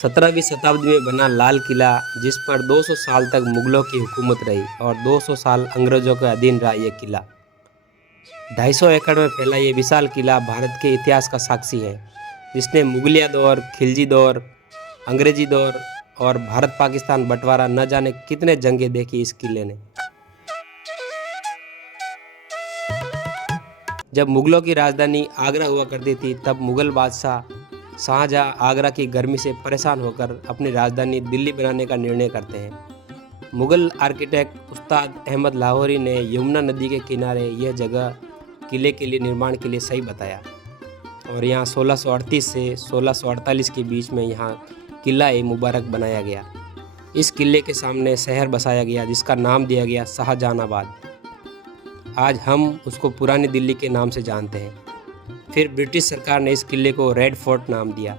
17वीं शताब्दी में बना लाल किला, जिस पर 200 साल तक मुगलों की हुकूमत रही और 200 साल अंग्रेजों के अधीन रहा ये किला। 250 एकड़ में फैला ये विशाल किला भारत के इतिहास का साक्षी है, जिसने मुगलिया दौर, खिलजी दौर, अंग्रेजी दौर और भारत पाकिस्तान बंटवारा न जाने कितने जंगें देखी इस किले ने। जब मुगलों की राजधानी आगरा हुआ करती थी, तब मुगल बादशाह शाहजहां आगरा की गर्मी से परेशान होकर अपनी राजधानी दिल्ली बनाने का निर्णय करते हैं। मुगल आर्किटेक्ट उस्ताद अहमद लाहौरी ने यमुना नदी के किनारे यह जगह किले के लिए निर्माण के लिए सही बताया और यहाँ 1638 से 1648 के बीच में यहाँ किला ए मुबारक बनाया गया। इस किले के सामने शहर बसाया गया, जिसका नाम दिया गया शाहजहानाबाद। आज हम उसको पुरानी दिल्ली के नाम से जानते हैं। फिर ब्रिटिश सरकार ने इस किले को रेड फोर्ट नाम दिया,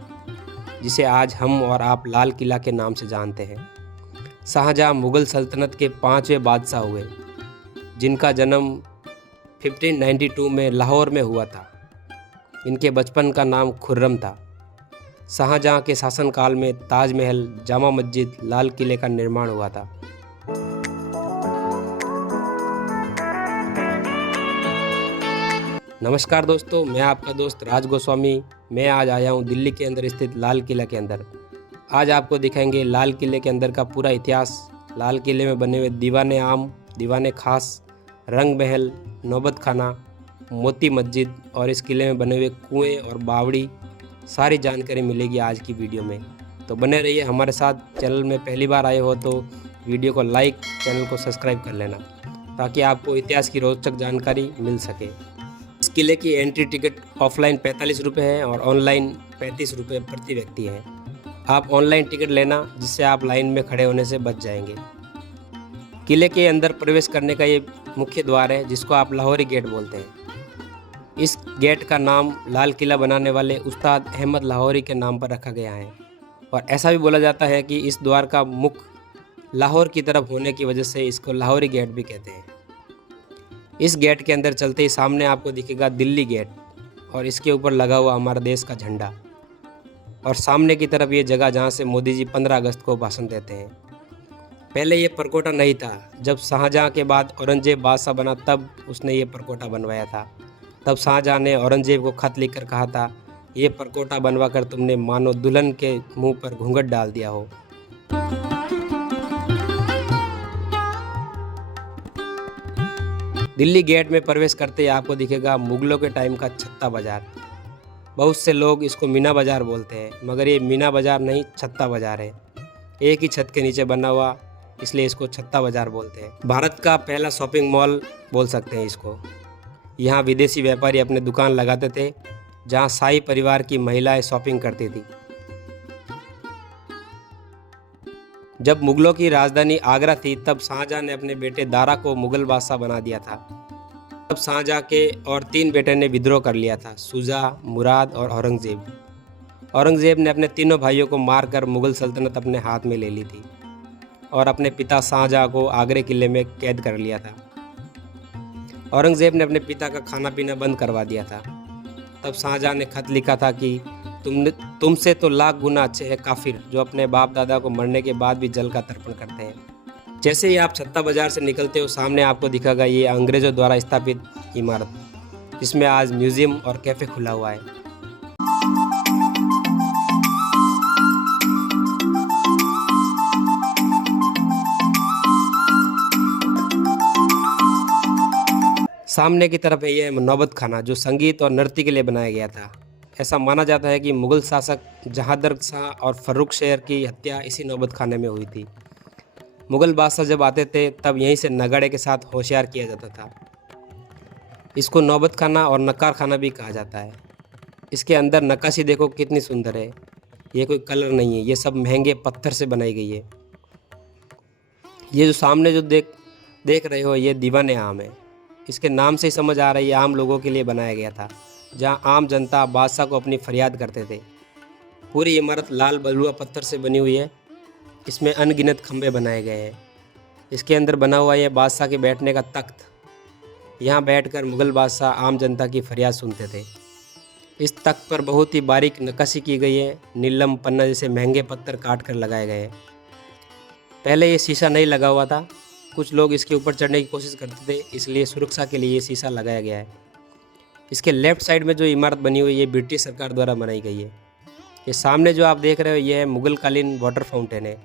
जिसे आज हम और आप लाल किला के नाम से जानते हैं। शाहजहां मुगल सल्तनत के 5वें बादशाह हुए, जिनका जन्म 1592 में लाहौर में हुआ था। इनके बचपन का नाम खुर्रम था। शाहजहां के शासनकाल में ताजमहल, जामा मस्जिद, लाल किले का निर्माण हुआ था। नमस्कार दोस्तों, मैं आपका दोस्त राज गोस्वामी। मैं आज आया हूँ दिल्ली के अंदर स्थित लाल किला के अंदर। आज आपको दिखाएंगे लाल किले के अंदर का पूरा इतिहास, लाल किले में बने हुए दीवाने आम, दीवाने खास, रंग महल, नौबत खाना, मोती मस्जिद और इस किले में बने हुए कुएं और बावड़ी। सारी जानकारी मिलेगी आज की वीडियो में, तो बने रहिए हमारे साथ। चैनल में पहली बार आए हो तो वीडियो को लाइक, चैनल को सब्सक्राइब कर लेना, ताकि आपको इतिहास की रोचक जानकारी मिल सके। इस किले की एंट्री टिकट ऑफलाइन 45 रुपये है और ऑनलाइन 35 रुपये प्रति व्यक्ति है। आप ऑनलाइन टिकट लेना, जिससे आप लाइन में खड़े होने से बच जाएंगे। किले के अंदर प्रवेश करने का ये मुख्य द्वार है, जिसको आप लाहौरी गेट बोलते हैं। इस गेट का नाम लाल किला बनाने वाले उस्ताद अहमद लाहौरी के नाम पर रखा गया है और ऐसा भी बोला जाता है कि इस द्वार का मुख लाहौर की तरफ होने की वजह से इसको लाहौरी गेट भी कहते हैं। इस गेट के अंदर चलते ही सामने आपको दिखेगा दिल्ली गेट और इसके ऊपर लगा हुआ हमारा देश का झंडा, और सामने की तरफ ये जगह जहाँ से मोदी जी 15 अगस्त को भाषण देते हैं। पहले ये परकोटा नहीं था। जब शाहजहां के बाद औरंगजेब बादशाह बना, तब उसने ये परकोटा बनवाया था। तब शाहजहां ने औरंगजेब को खत लिखकर कहा था, ये परकोटा बनवा कर तुमने मानो दुल्हन के मुंह पर घूंघट डाल दिया हो। दिल्ली गेट में प्रवेश करते ही आपको दिखेगा मुगलों के टाइम का छत्ता बाजार। बहुत से लोग इसको मीना बाजार बोलते हैं, मगर ये मीना बाजार नहीं, छत्ता बाजार है। एक ही छत के नीचे बना हुआ, इसलिए इसको छत्ता बाजार बोलते हैं। भारत का पहला शॉपिंग मॉल बोल सकते हैं इसको। यहाँ विदेशी व्यापारी अपने दुकान लगाते थे, जहाँ शाही परिवार की महिलाएं शॉपिंग करती थी। जब मुगलों की राजधानी आगरा थी, तब शाहजहां ने अपने बेटे दारा को मुगल बादशाह बना दिया था। तब शाहजहां के और 3 बेटे ने विद्रोह कर लिया था, शुजा, मुराद और औरंगजेब। औरंगजेब ने अपने तीनों भाइयों को मारकर मुगल सल्तनत अपने हाथ में ले ली थी और अपने पिता शाहजहां को आगरे किले में कैद कर लिया था। औरंगजेब ने अपने पिता का खाना पीना बंद करवा दिया था। तब शाहजहां ने खत लिखा था कि तुमसे तो लाख गुना अच्छे हैं काफिर, जो अपने बाप दादा को मरने के बाद भी जल का तर्पण करते हैं। जैसे ही आप छत्ता बाजार से निकलते हो, सामने आपको दिखेगा ये अंग्रेजों द्वारा स्थापित इमारत, जिसमें आज म्यूजियम और कैफे खुला हुआ है। सामने की तरफ है ये नौबत खाना, जो संगीत और नृत्य के लिए बनाया गया था। ऐसा माना जाता है कि मुगल शासक जहांगीर शाह और फर्रुख शेर की हत्या इसी नौबत खाने में हुई थी। मुगल बादशाह जब आते थे, तब यहीं से नगाड़े के साथ होशियार किया जाता था। इसको नौबत खाना और नक्कार खाना भी कहा जाता है। इसके अंदर नक्काशी देखो कितनी सुंदर है। ये कोई कलर नहीं है, ये सब महंगे पत्थर से बनाई गई है। ये जो सामने जो देख रहे हो, ये दीवाने आम है। इसके नाम से ही समझ आ रहा है ये आम लोगों के लिए बनाया गया था, जहाँ आम जनता बादशाह को अपनी फरियाद करते थे। पूरी इमारत लाल बलुआ पत्थर से बनी हुई है। इसमें अनगिनत खंभे बनाए गए हैं। इसके अंदर बना हुआ ये बादशाह के बैठने का तख्त। यहाँ बैठकर मुगल बादशाह आम जनता की फरियाद सुनते थे। इस तख्त पर बहुत ही बारीक नक्काशी की गई है। नीलम पन्ना जैसे महंगे पत्थर काट कर लगाए गए हैं। पहले ये शीशा नहीं लगा हुआ था। कुछ लोग इसके ऊपर चढ़ने की कोशिश करते थे, इसलिए सुरक्षा के लिए ये शीशा लगाया गया है। इसके लेफ़्ट साइड में जो इमारत बनी हुई है ये ब्रिटिश सरकार द्वारा बनाई गई है। ये सामने जो आप देख रहे हो ये है मुग़ल कालीन वाटर फाउंटेन है,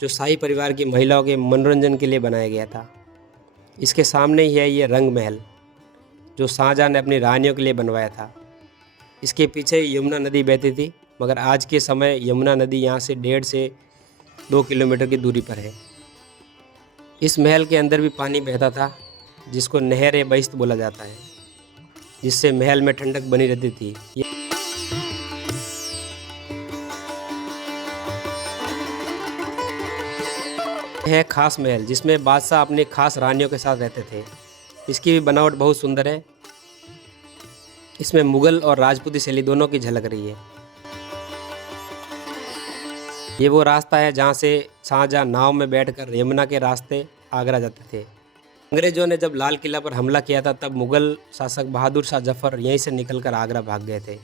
जो शाही परिवार की महिलाओं के मनोरंजन के लिए बनाया गया था। इसके सामने ही है ये रंग महल, जो शाहजहाँ ने अपनी रानियों के लिए बनवाया था। इसके पीछे यमुना नदी बहती थी, मगर आज के समय यमुना नदी यहाँ से 1.5 से 2 किलोमीटर की दूरी पर है। इस महल के अंदर भी पानी बहता था, जिसको नहर-ए-बहिश्त बोला जाता है, जिससे महल में ठंडक बनी रहती थी। ये है खास महल, जिसमें बादशाह अपने खास रानियों के साथ रहते थे। इसकी भी बनावट बहुत सुंदर है। इसमें मुग़ल और राजपूती शैली दोनों की झलक रही है। ये वो रास्ता है जहाँ से शाहजहाँ नाव में बैठकर यमुना के रास्ते आगरा जाते थे। अंग्रेज़ों ने जब लाल किला पर हमला किया था तब मुग़ल शासक बहादुर शाह जफ़र यहीं से निकलकर आगरा भाग गए थे।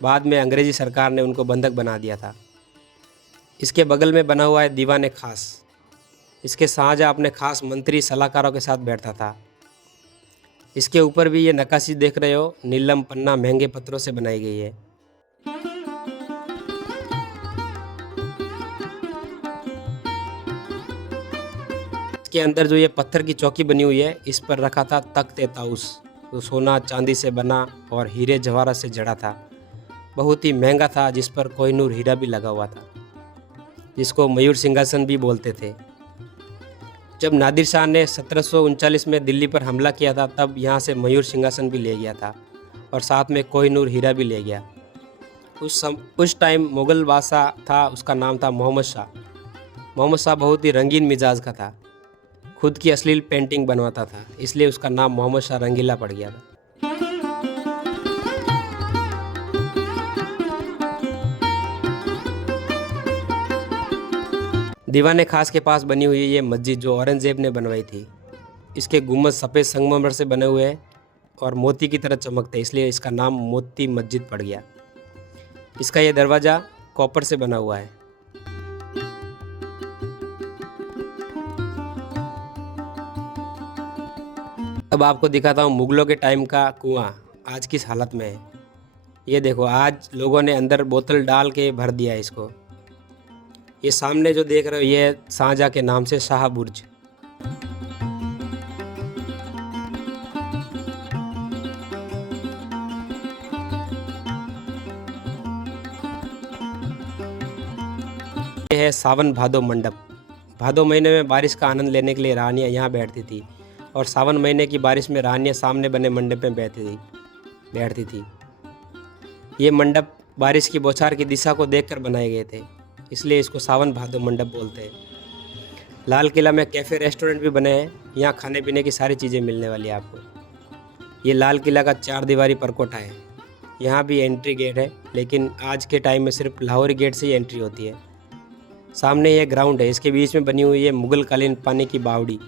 बाद में अंग्रेज़ी सरकार ने उनको बंधक बना दिया था। इसके बगल में बना हुआ है दीवान खास। इसके शाहजहाँ अपने खास मंत्री सलाहकारों के साथ बैठता था। इसके ऊपर भी ये नक्काशी देख रहे हो, नीलम पन्ना महंगे पत्थरों से बनाई गई है। इसके अंदर जो ये पत्थर की चौकी बनी हुई है, इस पर रखा था तख्त-ए-ताऊस, जो सोना चांदी से बना और हीरे जवाहरात से जड़ा था। बहुत ही महंगा था, जिस पर कोहिनूर हीरा भी लगा हुआ था, जिसको मयूर सिंहासन भी बोलते थे। जब नादिर शाह ने 1739 में दिल्ली पर हमला किया था तब यहाँ से मयूर सिंहासन भी ले गया था और साथ में कोहिनूर हीरा भी ले गया। उस टाइम मुग़ल बादशाह था, उसका नाम था मोहम्मद शाह। मोहम्मद शाह बहुत ही रंगीन मिजाज का था, खुद की अश्लील पेंटिंग बनवाता था, इसलिए उसका नाम मोहम्मद शाह रंगीला पड़ गया था। दीवान खास के पास बनी हुई ये मस्जिद जो औरंगजेब ने बनवाई थी। इसके गुम्बद सफ़ेद संगमरमर से बने हुए हैं और मोती की तरह चमकते, इसलिए इसका नाम मोती मस्जिद पड़ गया। इसका ये दरवाज़ा कॉपर से बना हुआ है। अब आपको दिखाता हूँ मुग़लों के टाइम का कुआं आज किस हालत में है। ये देखो, आज लोगों ने अंदर बोतल डाल के भर दिया है इसको। ये सामने जो देख रहे हो ये शाहजहाँ के नाम से शाह बुर्ज। ये है सावन भादो मंडप। भादो महीने में बारिश का आनंद लेने के लिए रानियाँ यहाँ बैठती थी और सावन महीने की बारिश में रानियाँ सामने बने मंडप में बैठती थी। ये मंडप बारिश की बौछार की दिशा को देखकर बनाए गए थे, इसलिए इसको सावन भादो मंडप बोलते हैं। लाल किला में कैफ़े रेस्टोरेंट भी बने हैं, यहाँ खाने पीने की सारी चीज़ें मिलने वाली है आपको। ये लाल किला का 4 दीवारी परकोटा है। यहाँ भी एंट्री गेट है, लेकिन आज के टाइम में सिर्फ लाहौरी गेट से ही एंट्री होती है। सामने ये ग्राउंड है, इसके बीच में बनी हुई है मुग़ल कालीन पानी की बावड़ी।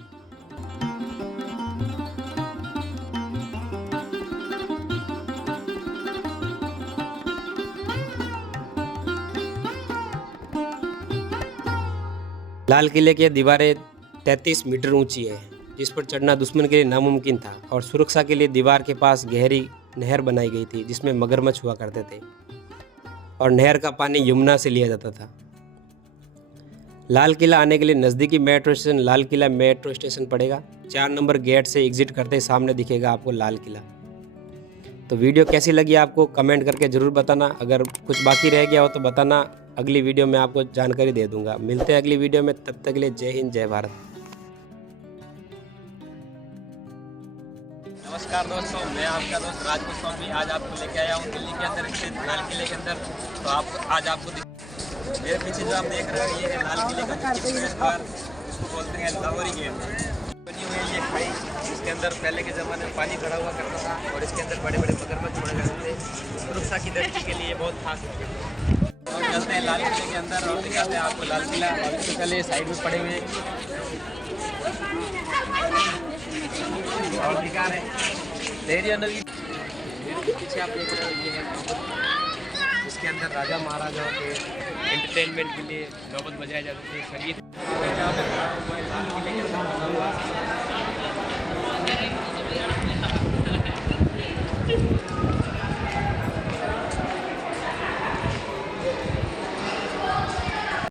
लाल किले की दीवारें 33 मीटर ऊंची है, जिस पर चढ़ना दुश्मन के लिए नामुमकिन था और सुरक्षा के लिए दीवार के पास गहरी नहर बनाई गई थी, जिसमें मगरमच्छ हुआ करते थे और नहर का पानी यमुना से लिया जाता था। लाल किला आने के लिए नज़दीकी metro station Lal Qila metro station पड़ेगा। 4 नंबर गेट से एग्जिट करते ही सामने दिखेगा आपको लाल किला। तो वीडियो कैसी लगी आपको कमेंट करके ज़रूर बताना। अगर कुछ बाकी रह गया हो तो बताना, अगली वीडियो में आपको जानकारी दे दूंगा। मिलते हैं अगली वीडियो में, तब तक के लिए जय हिंद जय भारत। नमस्कार दोस्तों, मैं आपका दोस्त राज गोस्वामी आज आपको लेके आया हूँ दिल्ली के अंदर स्थित लाल किले के अंदर। तो आज आपको मेरे पीछे जो आप देख रहे हो ये है लाल किले का द्वार, इसको बोलते हैं लाहौरी गेट। बनी हुई है ये खाई, इसके अंदर पहले के ज़माने में पानी भरा हुआ करता था और इसके अंदर बड़े बड़े मगरमच्छ छोड़े जाते थे। सुरक्षा की दृष्टि के लिए बहुत खास है। और चलते हैं लाल किले के अंदर और दिखाते हैं आपको लाल किला। और इससे पहले साइड में पड़े हुए और दिखा रहे पीछे आप देख रहे हो ये है नौबत, इसके अंदर राजा महाराजाओं के एंटरटेनमेंट के लिए नौबत बजाए जाते थे, संगीत